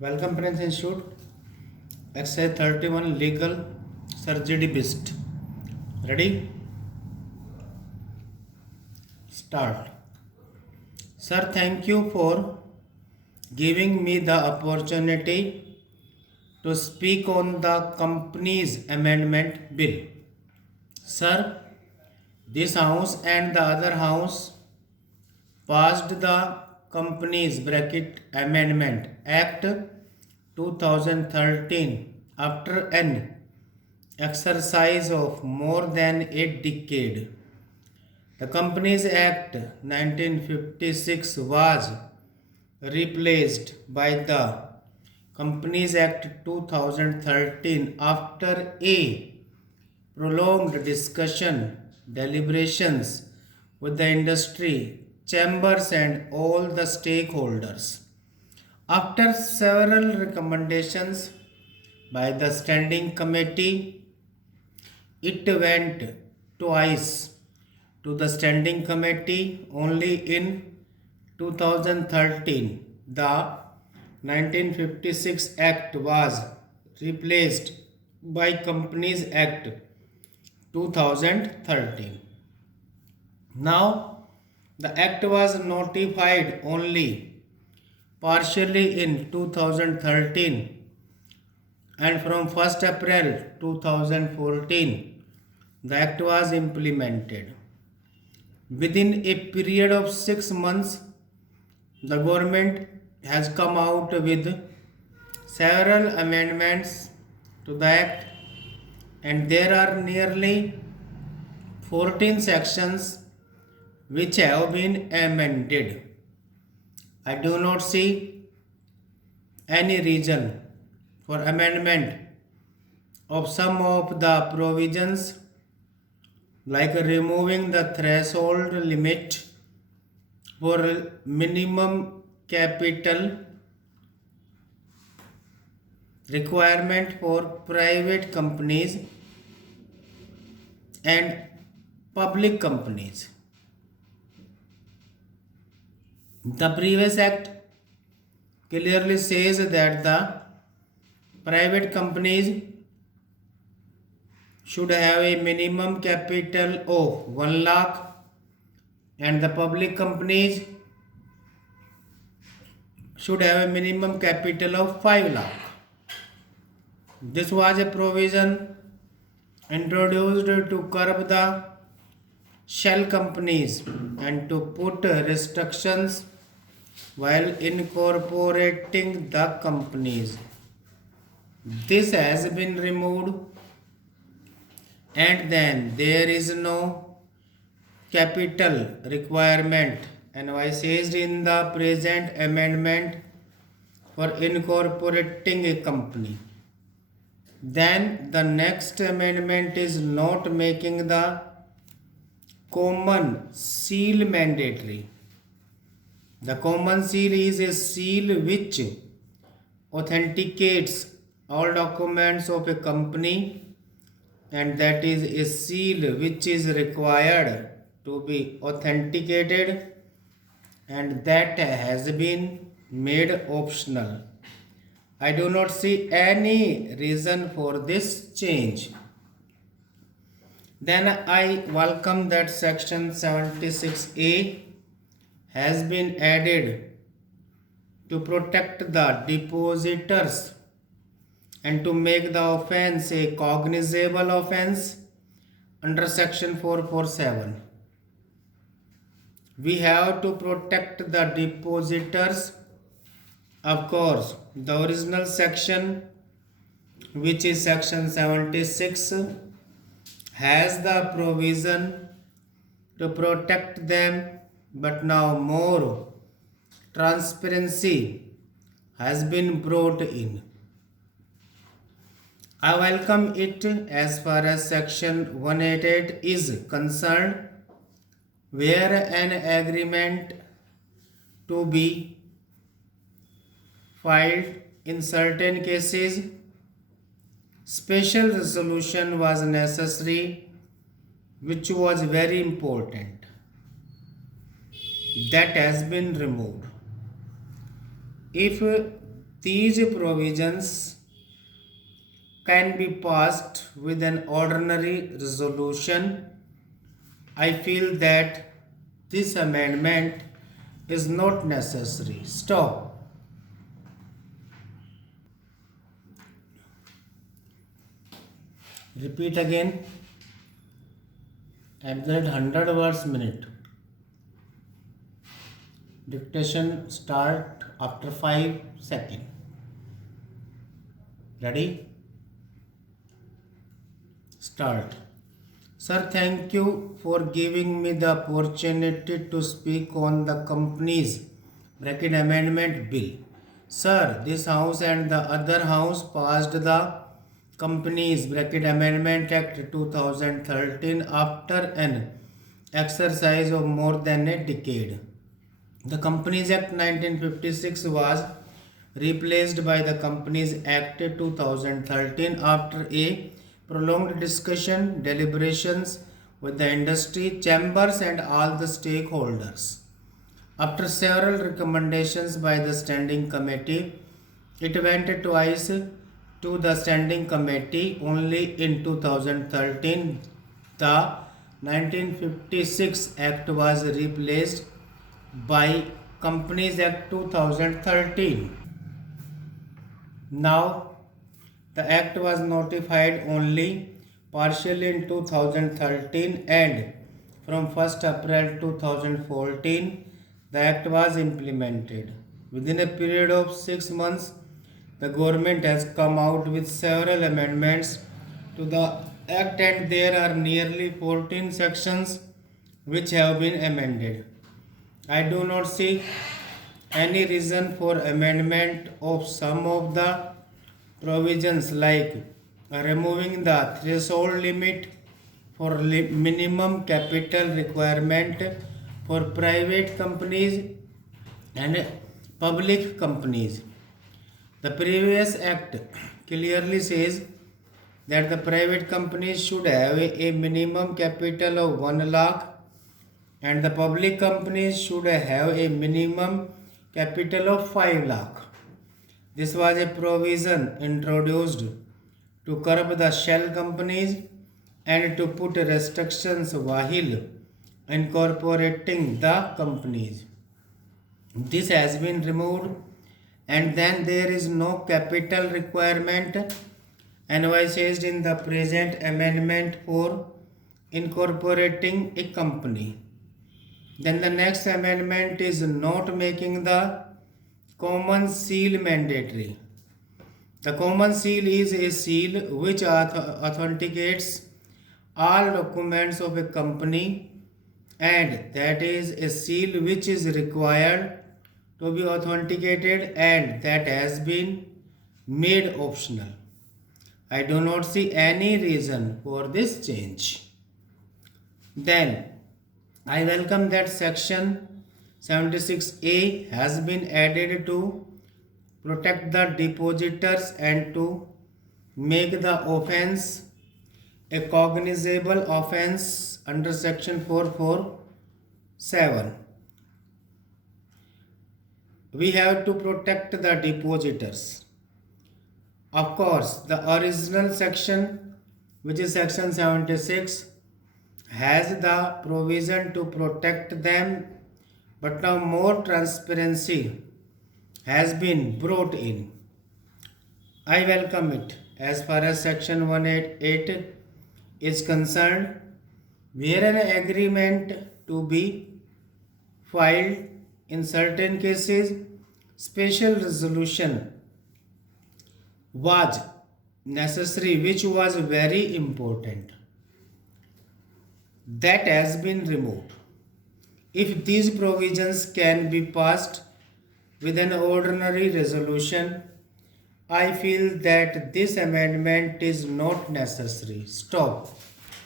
Welcome Prince Institute. Exercise 31 Legal Surgery Beast. Ready? Start. Sir, thank you for giving me the opportunity to speak on the company's amendment bill. Sir, this house and the other house passed the Companies Bracket Amendment Act 2013 after an exercise of more than a decade. The Companies Act 1956 was replaced by the Companies Act 2013 after a prolonged discussion, deliberations with the industry, chambers, and all the stakeholders. After several recommendations by the Standing Committee, it went twice to the Standing Committee only in 2013. The 1956 Act was replaced by Companies Act 2013. Now, the Act was notified only partially in 2013, and from 1st April 2014, the Act was implemented. Within a period of 6 months, the government has come out with several amendments to the Act, and there are nearly 14 sections which have been amended. I do not see any reason for amendment of some of the provisions, like removing the threshold limit for minimum capital requirement for private companies and public companies. The previous act clearly says that the private companies should have a minimum capital of 1 lakh and the public companies should have a minimum capital of 5 lakh. This was a provision introduced to curb the shell companies and to put restrictions while incorporating the companies. This has been removed, and then there is no capital requirement envisaged in the present amendment for incorporating a company. Then the next amendment is not making the common seal mandatory. The common seal is a seal which authenticates all documents of a company, and that is a seal which is required to be authenticated, and that has been made optional. I do not see any reason for this change. Then I welcome that section 76A has been added to protect the depositors and to make the offense a cognizable offense under section 447. We have to protect the depositors. Of course, the original section, which is section 76, has the provision to protect them, but now more transparency has been brought in. I welcome it as far as section 188 is concerned, where an agreement to be filed in certain cases, special resolution was necessary, which was very important. That has been removed. If these provisions can be passed with an ordinary resolution. I feel that this amendment is not necessary. Stop. Repeat again. Average 100 words minute. Dictation start after 5 seconds. Ready? Start. Sir, thank you for giving me the opportunity to speak on the company's bracket amendment bill. Sir, this house and the other house passed the Companies Bracket Amendment Act 2013 after an exercise of more than a decade. The Companies Act 1956 was replaced by the Companies Act 2013 after a prolonged discussion, deliberations with the industry, chambers and all the stakeholders. After several recommendations by the Standing Committee, it went twice to the Standing Committee. Only in 2013, the 1956 Act was replaced by Companies Act 2013. Now, the Act was notified only partially in 2013 and from 1st April 2014, the Act was implemented. Within a period of 6 months, the government has come out with several amendments to the Act and there are nearly 14 sections which have been amended. I do not see any reason for amendment of some of the provisions like removing the threshold limit for minimum capital requirement for private companies and public companies. The previous act clearly says that the private companies should have a minimum capital of 1 lakh and the public companies should have a minimum capital of 5 lakh. This was a provision introduced to curb the shell companies and to put restrictions while incorporating the companies. This has been removed and then there is no capital requirement envisaged in the present amendment for incorporating a company. Then the next amendment is not making the common seal mandatory. The common seal is a seal which authenticates all documents of a company and that is a seal which is required to be authenticated and that has been made optional. I do not see any reason for this change. Then I welcome that section 76A has been added to protect the depositors and to make the offense a cognizable offense under section 447. We have to protect the depositors. Of course, the original section, which is section 76, has the provision to protect them, but now more transparency has been brought in. I welcome it. As far as section 188 is concerned, where an agreement to be filed in certain cases, special resolution was necessary, which was very important. That has been removed. If these provisions can be passed with an ordinary resolution, I feel that this amendment is not necessary. Stop.